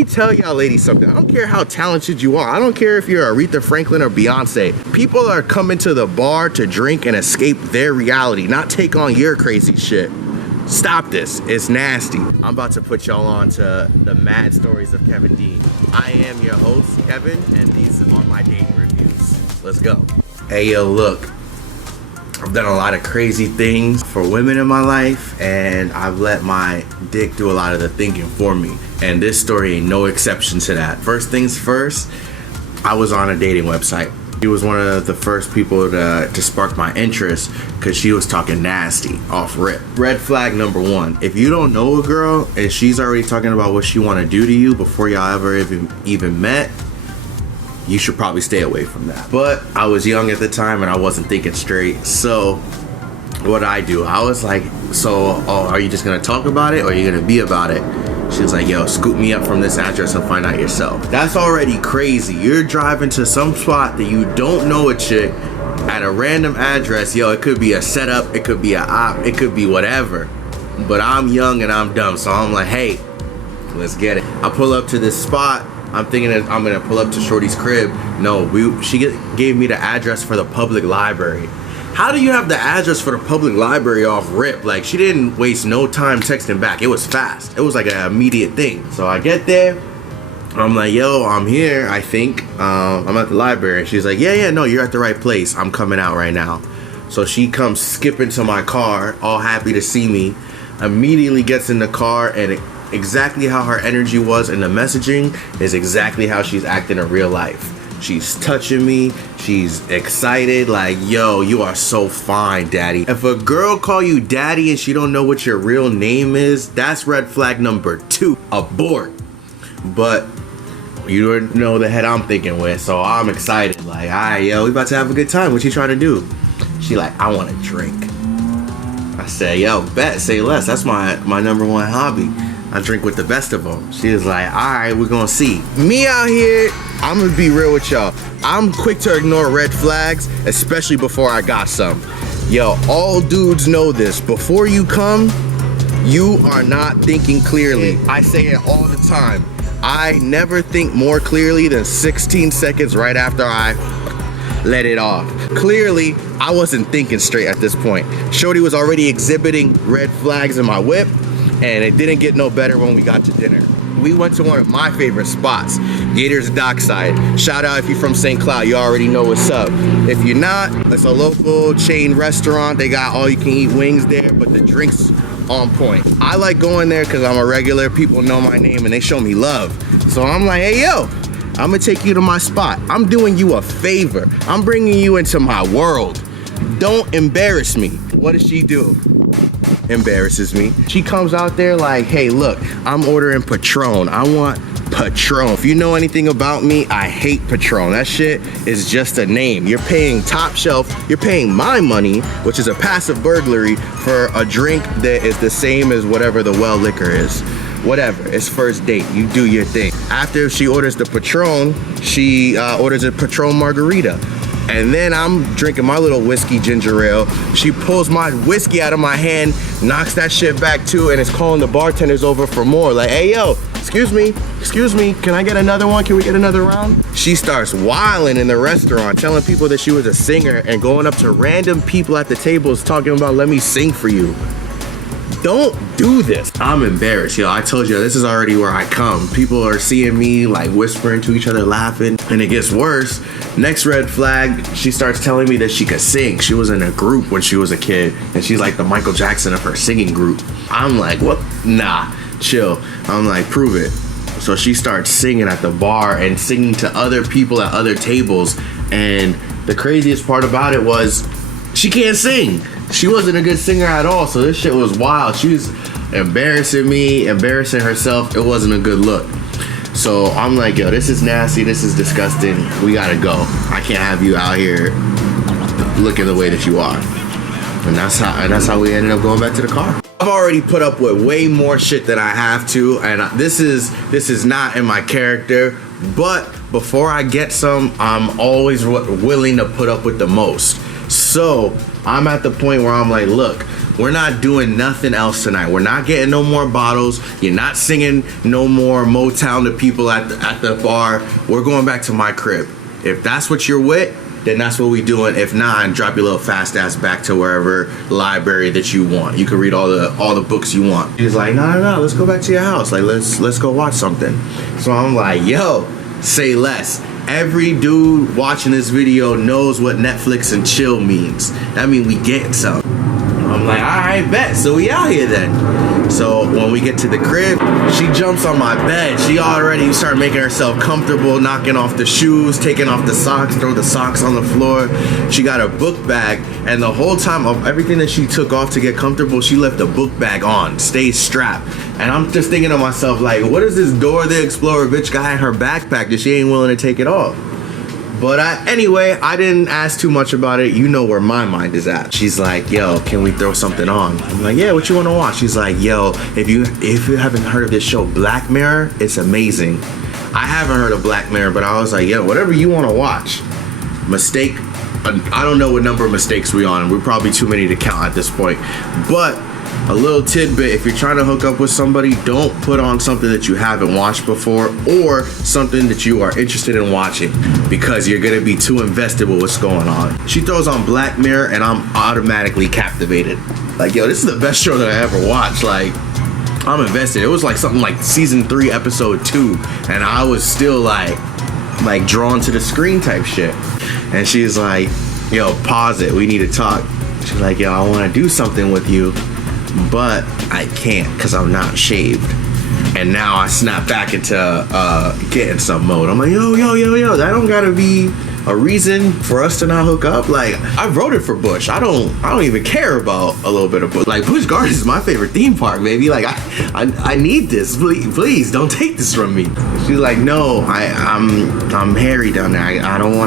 me tell y'all ladies something. I don't care how talented you are. I don't care if you're Aretha Franklin or Beyonce. People are coming to the bar to drink and escape their reality, not take on your crazy shit. Stop this. It's nasty. I'm about to put y'all on to the mad stories of Kevin Dean. I am your host, Kevin, and these are my dating reviews. Let's go. Hey, yo, look. I've done a lot of crazy things for women in my life, and I've let my dick do a lot of the thinking for me. And this story ain't no exception to that. First things first, I was on a dating website. She was one of the first people to spark my interest because she was talking nasty off rip. Red flag number one. If you don't know a girl and she's already talking about what she want to do to you before y'all ever even met, you should probably stay away from that. But I was young at the time and I wasn't thinking straight. So what I do, I was like, are you just gonna talk about it or are you gonna be about it? She was like, yo, scoop me up from this address and find out yourself. That's already crazy. You're driving to some spot that you don't know a chick at a random address. Yo, it could be a setup, it could be a op, it could be whatever. But I'm young and I'm dumb, so I'm like, hey, let's get it. I pull up to this spot. I'm thinking that I'm gonna pull up to Shorty's crib. No, she gave me the address for the public library. How do you have the address for the public library off rip? Like, she didn't waste no time texting back. It was fast. It was like an immediate thing. So I get there. I'm like, yo, I'm here, I think. I'm at the library. She's like, yeah, no, you're at the right place. I'm coming out right now. So she comes skipping to my car, all happy to see me. Immediately gets in the car, and exactly how her energy was in the messaging is exactly how she's acting in real life. She's touching me, she's excited, like, yo, you are so fine, daddy. If a girl call you daddy and she don't know what your real name is, that's red flag number 2, abort. But you don't know the head I'm thinking with, so I'm excited, like, all right, yo, we about to have a good time. What you trying to do? She like, I want to drink. I said, yo, bet, say less. That's my number one hobby. I drink with the best of them. She was like, all right, we're gonna see. Me out here, I'm gonna be real with y'all. I'm quick to ignore red flags, especially before I got some. Yo, all dudes know this. Before you come, you are not thinking clearly. I say it all the time. I never think more clearly than 16 seconds right after I let it off. Clearly, I wasn't thinking straight at this point. Shorty was already exhibiting red flags in my whip, and it didn't get no better when we got to dinner. We went to one of my favorite spots, Gators Dockside. Shout out if you're from St. Cloud, you already know what's up. If you're not, it's a local chain restaurant. They got all you can eat wings there, but the drinks on point. I like going there because I'm a regular, people know my name and they show me love. So I'm like, hey yo, I'm gonna take you to my spot. I'm doing you a favor. I'm bringing you into my world. Don't embarrass me. What does she do? Embarrasses me. She comes out there like, hey, look, I'm ordering Patron. I want Patron. If you know anything about me, I hate Patron. That shit is just a name. You're paying top shelf. You're paying my money, which is a passive burglary, for a drink that is the same as whatever the well liquor is. Whatever, it's first date, you do your thing. After she orders the Patron, she orders a Patron margarita. And then I'm drinking my little whiskey ginger ale. She pulls my whiskey out of my hand, knocks that shit back too, and is calling the bartenders over for more. Like, hey yo, excuse me, can I get another one? Can we get another round? She starts wilding in the restaurant, telling people that she was a singer and going up to random people at the tables talking about, let me sing for you. Don't do this. I'm embarrassed, yo. I told you, this is already where I come. People are seeing me like whispering to each other, laughing, and it gets worse. Next red flag, she starts telling me that she could sing. She was in a group when she was a kid, and she's like the Michael Jackson of her singing group. I'm like, what? Nah, chill. I'm like, prove it. So she starts singing at the bar and singing to other people at other tables. And the craziest part about it was she can't sing. She wasn't a good singer at all, so this shit was wild. She was embarrassing me, embarrassing herself. It wasn't a good look. So I'm like, yo, this is nasty, this is disgusting. We gotta go. I can't have you out here looking the way that you are. And that's how we ended up going back to the car. I've already put up with way more shit than I have to, and this is not in my character. But before I get some, I'm always willing to put up with the most. So I'm at the point where I'm like, look, we're not doing nothing else tonight. We're not getting no more bottles. You're not singing no more Motown to people at the bar. We're going back to my crib. If that's what you're with, then that's what we doing. If not, and drop your little fast ass back to wherever library that you want. You can read all the books you want. He's like, no, let's go back to your house. Like, let's go watch something. So I'm like, yo, say less. Every dude watching this video knows what Netflix and chill means. That means we getting some. I'm like, all right, bet. So we out here then. So when we get to the crib, she jumps on my bed. She already started making herself comfortable, knocking off the shoes, taking off the socks, throw the socks on the floor. She got her book bag, and the whole time of everything that she took off to get comfortable, she left the book bag on, stayed strapped. And I'm just thinking to myself, like, what is this Dora the Explorer bitch got in her backpack that she ain't willing to take it off? But anyway, I didn't ask too much about it. You know where my mind is at. She's like, yo, can we throw something on? I'm like, yeah, what you want to watch? She's like, yo, if you haven't heard of this show, Black Mirror, it's amazing. I haven't heard of Black Mirror, but I was like, yo, whatever you want to watch. Mistake, I don't know what number of mistakes we on. We're probably too many to count at this point. But a little tidbit, if you're trying to hook up with somebody, don't put on something that you haven't watched before or something that you are interested in watching, because you're going to be too invested with what's going on. She throws on Black Mirror and I'm automatically captivated. Like, yo, this is the best show that I ever watched. Like, I'm invested. It was like something like season 3, episode 2, and I was still like drawn to the screen type shit. And she's like, yo, pause it. We need to talk. She's like, yo, I want to do something with you, but I can't because I'm not shaved. And now I snap back into getting some mode. I'm like, yo, that don't gotta be a reason for us to not hook up. Like, I voted for Busch. I don't even care about a little bit of Busch. Like, Busch Gardens is my favorite theme park, baby. Like, I need this. Please don't take this from me. She's like, no, I'm hairy down there. I don't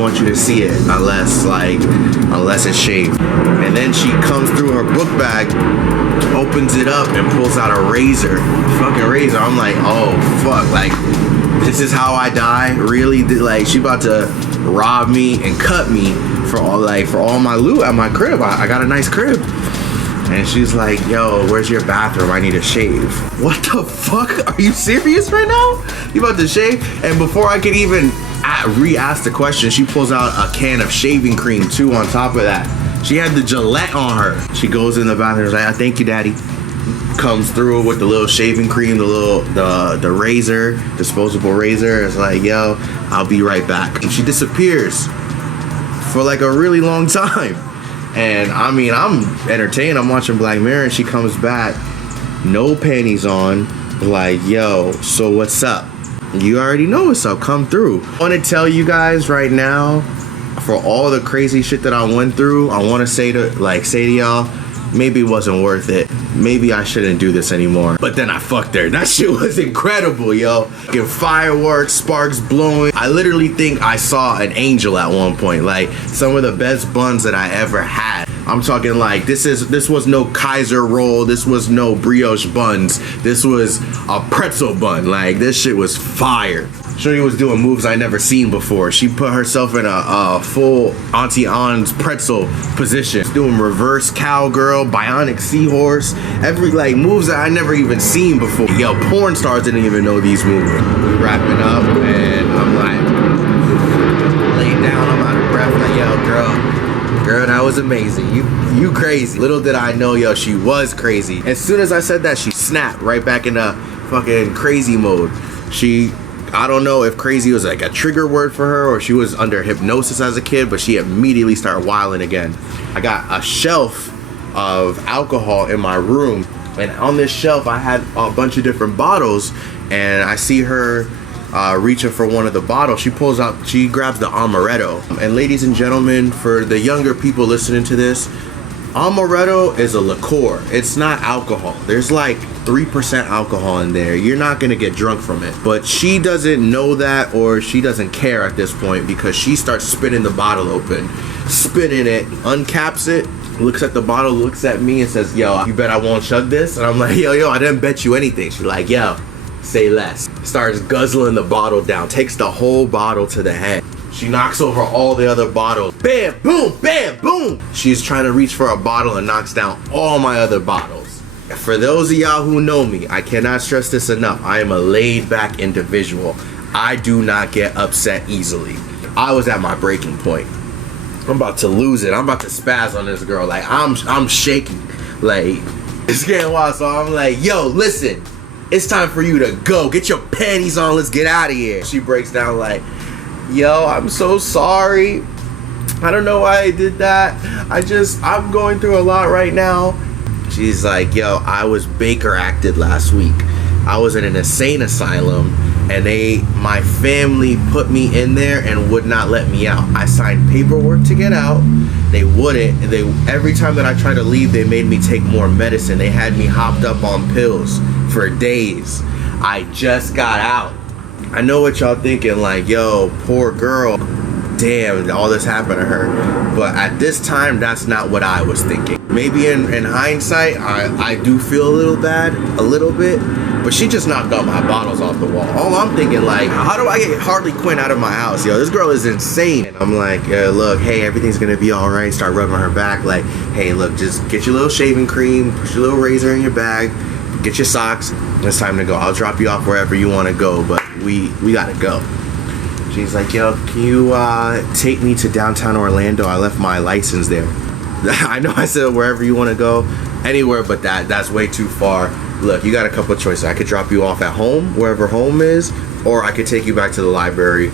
want you to see it unless it's shaved. And then she comes through her book bag, opens it up, and pulls out a razor. Fucking razor. I'm like, oh fuck, like, this is how I die? Really? Like, she about to rob me and cut me for all my loot at my crib. I got a nice crib. And she's like, yo, where's your bathroom? I need a shave. What the fuck? Are you serious right now? You about to shave? And before I could even re-ask the question, she pulls out a can of shaving cream too on top of that. She had the Gillette on her. She goes in the bathroom and is like, thank you, daddy. Comes through with the little shaving cream, the razor, disposable razor. It's like, yo, I'll be right back. And she disappears for like a really long time. And I mean, I'm entertained. I'm watching Black Mirror, and she comes back, no panties on, like, yo, so what's up? You already know what's up. Come through. I want to tell you guys right now, for all the crazy shit that I went through, I want to say to y'all, maybe it wasn't worth it. Maybe I shouldn't do this anymore. But then I fucked her. That shit was incredible, yo. Fucking fireworks, sparks blowing. I literally think I saw an angel at one point. Like, some of the best buns that I ever had. I'm talking like, this was no Kaiser roll. This was no brioche buns. This was a pretzel bun. Like, this shit was fire. Shorty was doing moves I never seen before. She put herself in a full Auntie Anne's pretzel position. Doing reverse cowgirl, bionic seahorse, every like moves that I never even seen before. Yo, porn stars didn't even know these moves. We wrapping up, and I'm like, laid down, I'm out of breath. Like, yo, girl, that was amazing. You crazy. Little did I know, yo, she was crazy. As soon as I said that, she snapped right back into fucking crazy mode. I don't know if crazy was like a trigger word for her or she was under hypnosis as a kid, but she immediately started wilding again. I got a shelf of alcohol in my room, and on this shelf I had a bunch of different bottles, and I see her reaching for one of the bottles. She grabs the amaretto. And ladies and gentlemen, for the younger people listening to this, amaretto is a liqueur. It's not alcohol. There's like 3% alcohol in there. You're not gonna get drunk from it. But she doesn't know that, or she doesn't care at this point, because she starts spinning the bottle open, spinning it, uncaps it, looks at the bottle, looks at me and says, yo, you bet I won't chug this? And I'm like, yo, I didn't bet you anything. She's like, yo, say less. Starts guzzling the bottle down, takes the whole bottle to the head. She knocks over all the other bottles. Bam, boom, bam, boom. She's trying to reach for a bottle and knocks down all my other bottles. For those of y'all who know me, I cannot stress this enough. I am a laid back individual. I do not get upset easily. I was at my breaking point. I'm about to lose it. I'm about to spaz on this girl. Like, I'm shaking. Like, it's getting wild. So I'm like, yo, listen. It's time for you to go. Get your panties on. Let's get out of here. She breaks down like, yo, I'm so sorry. I don't know why I did that. I'm going through a lot right now. She's like, yo, I was Baker acted last week. I was in an insane asylum, and my family put me in there and would not let me out. I signed paperwork to get out. They wouldn't. Every time that I tried to leave, they made me take more medicine. They had me hopped up on pills for days. I just got out. I know what y'all thinking, like, yo, poor girl. Damn, all this happened to her. But at this time, that's not what I was thinking. Maybe in hindsight, I do feel a little bad, a little bit. But she just knocked all my bottles off the wall. All I'm thinking, like, how do I get Harley Quinn out of my house? Yo, this girl is insane. And I'm like, look, hey, everything's gonna be all right. Start rubbing her back. Like, hey, look, just get your little shaving cream, put your little razor in your bag, get your socks. It's time to go. I'll drop you off wherever you want to go, but we gotta go. She's like, yo, can you take me to downtown Orlando? I left my license there. I know I said wherever you want to go, anywhere but that's way too far. Look, you got a couple of choices. I could drop you off at home, wherever home is, or I could take you back to the library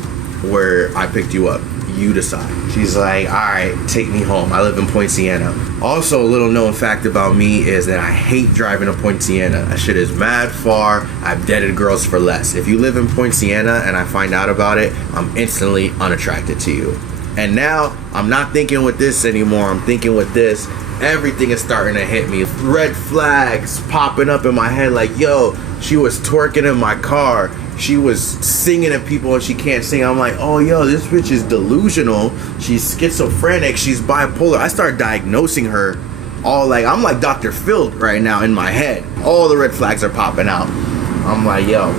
where I picked you up. You decide. She's like, all right, take me home. I live in Point Siena. Also, a little known fact about me is that I hate driving to Point Siena. That shit is mad far. I've dated girls for less. If you live in Point Siena and I find out about it, I'm instantly unattracted to you. And now, I'm not thinking with this anymore. I'm thinking with this. Everything is starting to hit me. Red flags popping up in my head like, yo, she was twerking in my car. She was singing at people and she can't sing. I'm like, oh, yo, this bitch is delusional. She's schizophrenic. She's bipolar. I start diagnosing her all like, I'm like Dr. Phil right now in my head. All the red flags are popping out. I'm like, yo,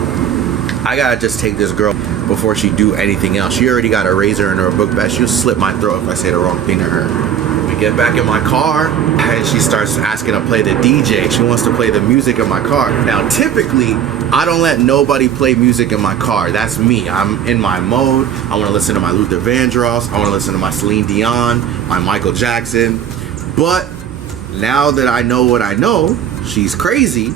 I gotta just take this girl before she do anything else. She already got a razor in her book bag. She'll slit my throat if I say the wrong thing to her. Get back in my car and she starts asking to play the DJ. She wants to play the music in my car. Now, typically, I don't let nobody play music in my car. That's me. I'm in my mode. I want to listen to my Luther Vandross. I want to listen to my Celine Dion, my Michael Jackson. But now that I know what I know, she's crazy.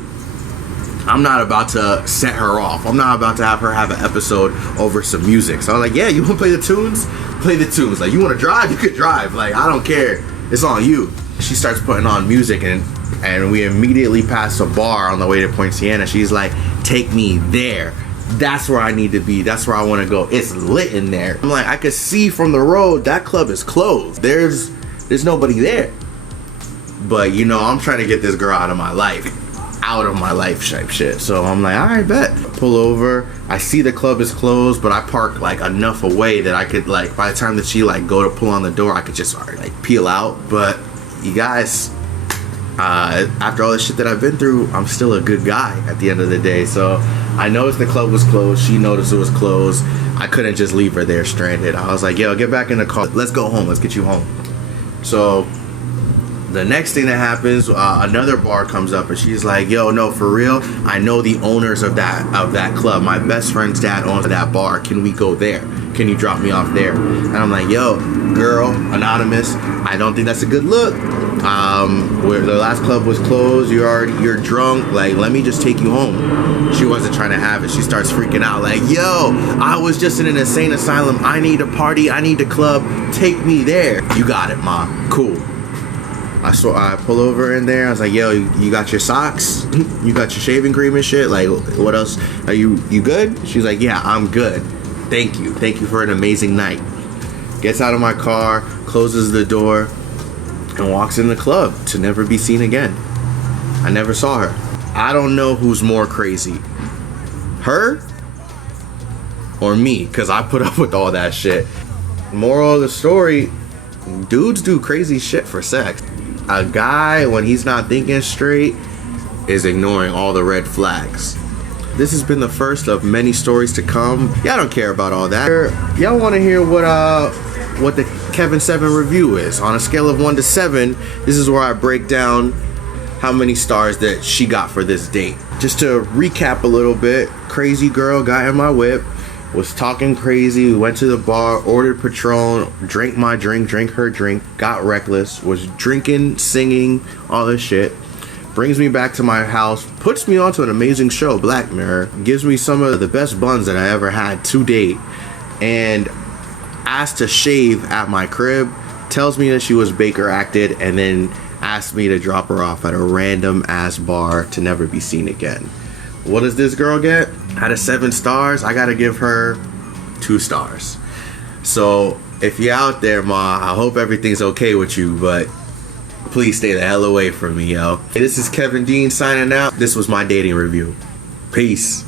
I'm not about to set her off. I'm not about to have her have an episode over some music. So I'm like, yeah, you want to play the tunes? Play the tunes. Like, you want to drive? You could drive. Like, I don't care. It's on you. She starts putting on music and we immediately pass a bar on the way to Point Siena. She's like, take me there. That's where I need to be. That's where I want to go. It's lit in there. I'm like, I could see from the road that club is closed. There's nobody there. But, you know, I'm trying to get this girl out of my life type shit. So I'm like, all right, bet. Pull over. I see the club is closed, but I park like enough away that I could, like, by the time that she like go to pull on the door, I could just like peel out. But you guys, after all the shit that I've been through, I'm still a good guy at the end of the day. So I noticed the club was closed. She noticed it was closed. I couldn't just leave her there stranded. I was like, yo, get back in the car. Let's go home. Let's get you home. So the next thing that happens, another bar comes up and she's like, yo, no, for real, I know the owners of that club. My best friend's dad owns that bar. Can we go there? Can you drop me off there? And I'm like, yo, girl, anonymous, I don't think that's a good look. Where the last club was closed, you're drunk, like, let me just take you home. She wasn't trying to have it. She starts freaking out like, yo, I was just in an insane asylum. I need a party. I need a club. Take me there. You got it, ma. Cool. I pull over in there. I was like, yo, you got your socks? You got your shaving cream and shit? Like, what else? Are you good? She's like, yeah, I'm good. Thank you. Thank you for an amazing night. Gets out of my car, closes the door, and walks in the club to never be seen again. I never saw her. I don't know who's more crazy. Her or me, because I put up with all that shit. Moral of the story, dudes do crazy shit for sex. A guy, when he's not thinking straight, is ignoring all the red flags. This has been the first of many stories to come. Y'all don't care about all that. Y'all want to hear what the Kevin 7 review is. On a scale of 1 to 7, this is where I break down how many stars that she got for this date. Just to recap a little bit, crazy girl got in my whip, was talking crazy, we went to the bar, ordered Patron, drank my drink, drank her drink, got reckless, was drinking, singing, all this shit. Brings me back to my house, puts me onto an amazing show, Black Mirror, gives me some of the best buns that I ever had to date, and asked to shave at my crib, tells me that she was Baker acted, and then asked me to drop her off at a random ass bar to never be seen again. What does this girl get? Out of 7 stars, I gotta give her 2 stars. So if you're out there, ma, I hope everything's okay with you, but please stay the hell away from me, yo. Hey, this is Kevin Dean signing out. This was my dating review. Peace.